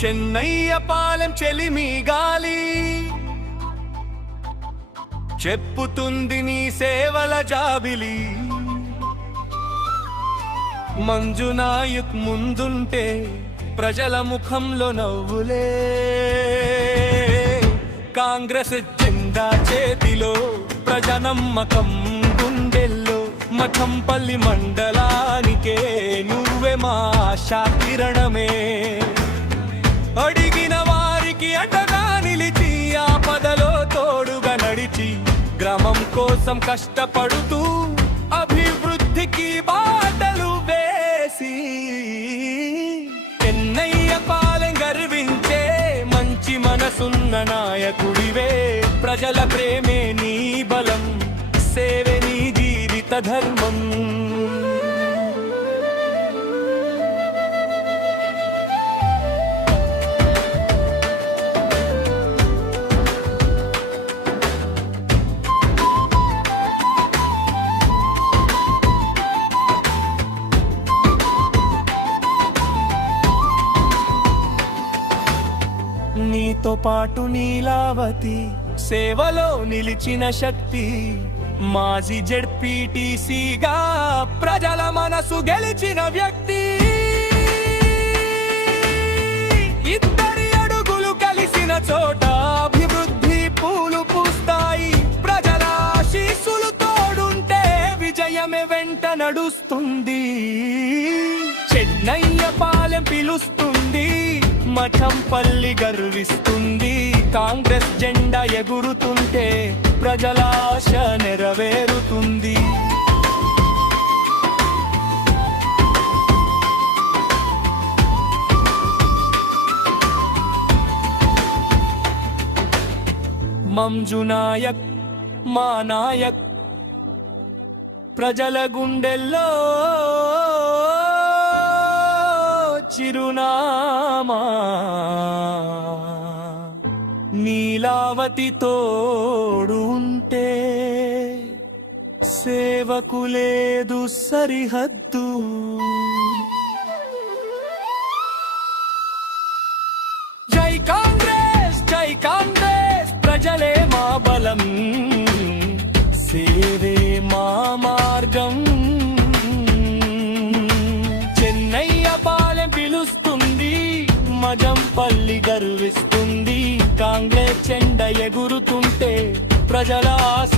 చెన్నయ్య పాలెం చెలిమి గాలి చెప్పుతుంది నీ సేవల జాబిలి. మంజు నాయక్ ముందుంటే ప్రజల ముఖంలో నవ్వులే. కాంగ్రెస్ జెండా చేతిలో ప్రజనమ్మకం గుండెల్లో. మఠంపల్లి మండలానికే నువ్వే మా ఆశా కిరణమే. అడిగిన వారికి అండగా నిలిచి ఆపదలో తోడుగా నడిచి గ్రామం కోసం కష్టపడుతూ అభివృద్ధికి బాటలు వేసి చెన్నయ్య పాలెం గర్వించే మంచి మనసున్న నాయకుడివే. ప్రజల ప్రేమే నీ బలం, సేవే నీ జీవిత ధర్మం. నీతో పాటు నీలావతి సేవలో నిలిచిన శక్తి. మాజీ జెడ్పీటీసీగా ప్రజల మనసు గెలిచిన వ్యక్తి. ఇద్దరి అడుగులు కలిసిన చోట అభివృద్ధి పూలు పూస్తాయి. ప్రజల ఆశీస్సులు తోడుంటే విజయమే వెంట నడుస్తుంది. చెన్నయ్య పాలెం పిలుస్తుంది, మఠంపల్లి గర్విస్తుంది. కాంగ్రెస్ జెండా ఎగురుతుంటే ప్రజల ఆశ నెరవేరుతుంది. మంజు నాయక్ మా నాయక్, ప్రజల గుండెల్లో చిరునామా. నీలావతి తోడు ఉంటే సేవకు లేదు సరిహద్దు. జై కాంగ్రెస్, జై కాంగ్రెస్, ప్రజలే మా బలం, సేవే మా మార్గం. చెన్నయ్య పాలెం పిలుస్తుంది, మజంపల్లి గర్విస్తుంది. కాంగ్రెస్ జెండా ఎగురుతుంటే ప్రజల ఆశ